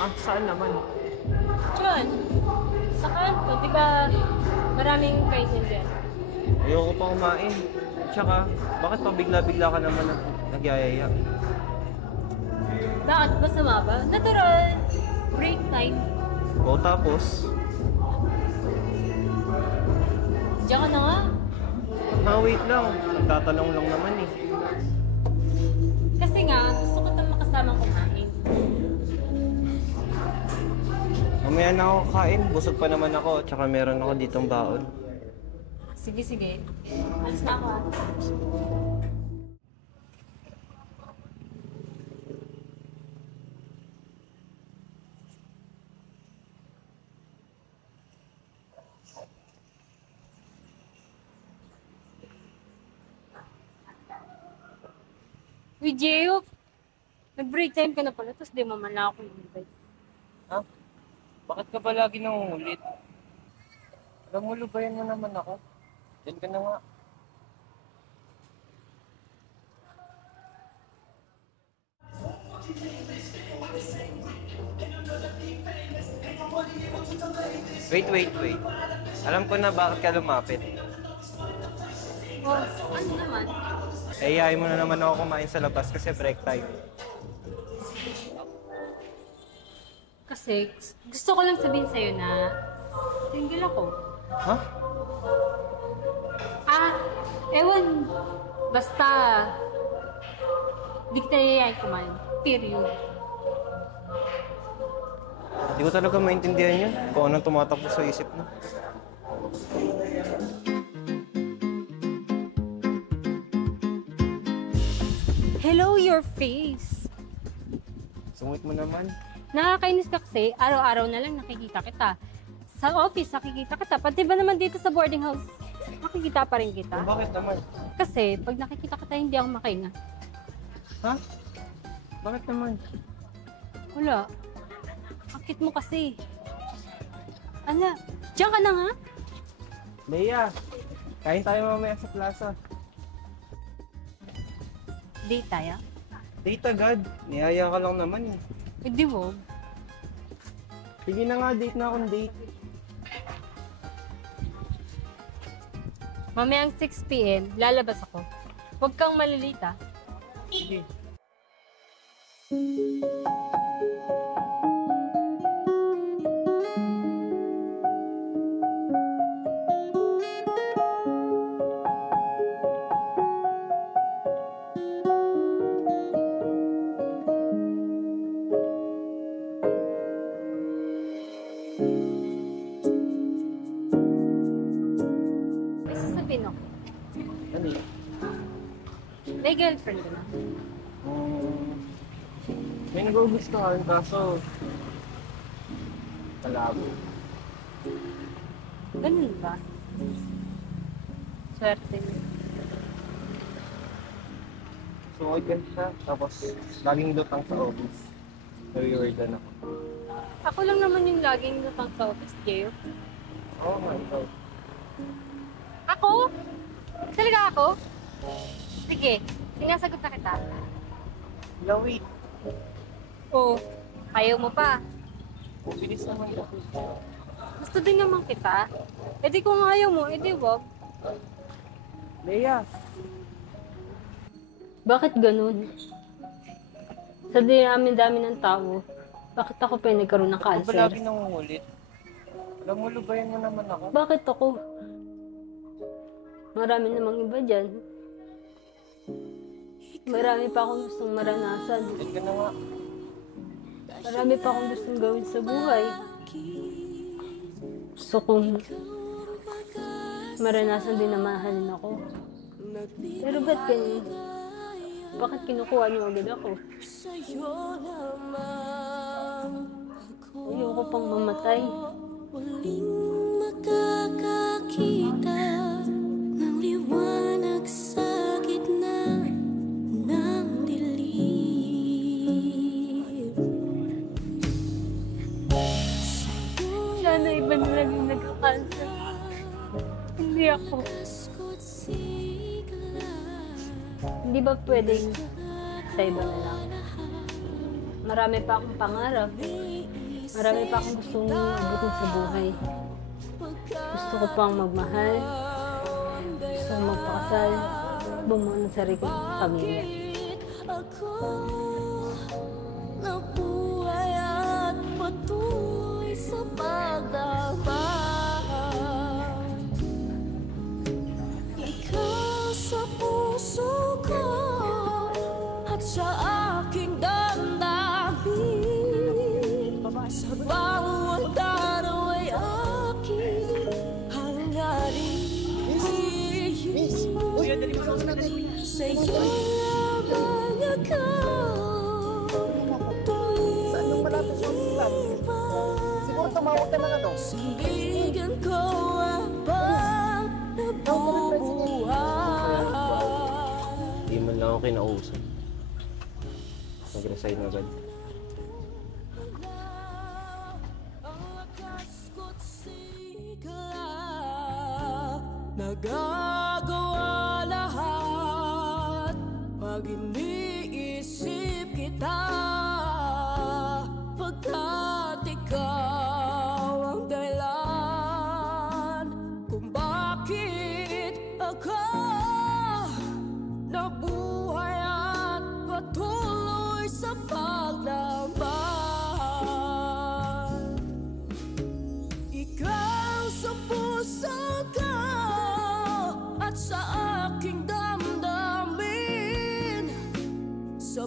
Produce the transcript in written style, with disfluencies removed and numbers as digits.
Ah, saan naman? Diyan, sa kanto, di ba maraming kainan dyan? Ayoko pa kumain. Tsaka, bakit pa bigla-bigla ka naman nagyayaya? Bakit? Masama ba? Natural. Break time. O tapos, Diyan ka na nga. wait lang. Nagtatanong lang naman eh. Kasi nga, gusto ko itong makasamang kumain. Mamaya na ako kain. Busog pa naman ako. Tsaka meron ako ditong baon. Sige, sige. Alis na ako ah. Uy, Gio, nag-break time ka na pala, tapos di mo man lang ako invite. Ha? Bakit ka ba lagi nangungulit? Alam mo, lubayan mo naman ako. Diyan ka na nga. Wait. Alam ko na bakit ka lumapit. Oh, ano naman? Ayayin mo na naman ako kumain sa labas kasi break time. Kasi gusto ko lang sabihin sa'yo na single ako. Ha? Ah, ewan. Basta, di kita yayain kumain. Period. Hindi ko talaga maintindihan yun. Kung anong tumatakbo sa isip mo. Hello, your face. Sungit mo naman. Nakakainis ka kasi, araw-araw na lang nakikita kita. Sa office, nakikita kita. Pati ba naman dito sa boarding house, nakikita pa rin kita. Bakit naman? Kasi, pag nakikita kita, hindi ako makahinga. Ha? Bakit naman? Wala. Akit mo kasi. Ano? Diyan ka na nga? Leia, kain tayo mamaya sa plaza. Date tayo? Date agad. Niyaya ka lang naman eh. Hindi mo. Sige na nga, date na akong date. Mamayang 6 p.m., lalabas ako. Huwag kang malilita. Sige. May sasabihin ako. Ano yun? May girlfriend ka na. May nag-gustuhan kaso malabo. Ganun ba? Swerte mo. Sungod ka siya, tapos laging lutang sa office. Nawiwardan ako. Ako lang naman yung laging lutang sa office, Gio. Oo nga, ikaw. Ako? Talaga ako? Sige, sinasagot na kita. Wait. Oo, ayaw mo pa. Bilis naman ito. Gusto din naman kita. E di kung ayaw mo, edi wag. Leia, Bakit ganun? Sa dami ng tao, bakit ako pa yung nagkaroon ng ako ba cancer? lagi nangungulit? Alam mo, lubayan mo naman ako. Bakit ako? Marami namang iba dyan. Marami pa akong gustong maranasan. Diyan ka na nga. Marami pa akong gustong gawin sa buhay. Gusto kong maranasan din na mahalin ako. Pero ba't ganyan? Bakit kinukuha niyo agad ako? Ayoko pang mamatay. Muling makakakita ng liwanag sa gitna ng dilim. Sana iba na lang yung nagka-cancer. Hindi ako. Hindi ba pwedeng sa iba na lang? marami pa akong pangarap. Marami pa akong gustong abutin sa buhay. Gusto ko pang magmahal. Gusto ko magpakasal. Bumuo ng sarili kong pamilya. Ako nabuhay at patuloy sa paglaban. Ikaw sa puso ko at sa aking damdamin. Sa bawat araw ay aking hangarin. Sa iyo lamang ako Siguro tumawag ka na nga to. Sandigan ko habang nabubuhay. Hindi man lang ako kinausap. Nag-resign agad. Ang lakas ko't sigla, nagagawa lahat pag iniisip kita, pagkat ikaw ang dahilan kung bakit ako nabuhay at patuloy sa paglaban. Ikaw sa puso ko at sa aking damdamin. Sa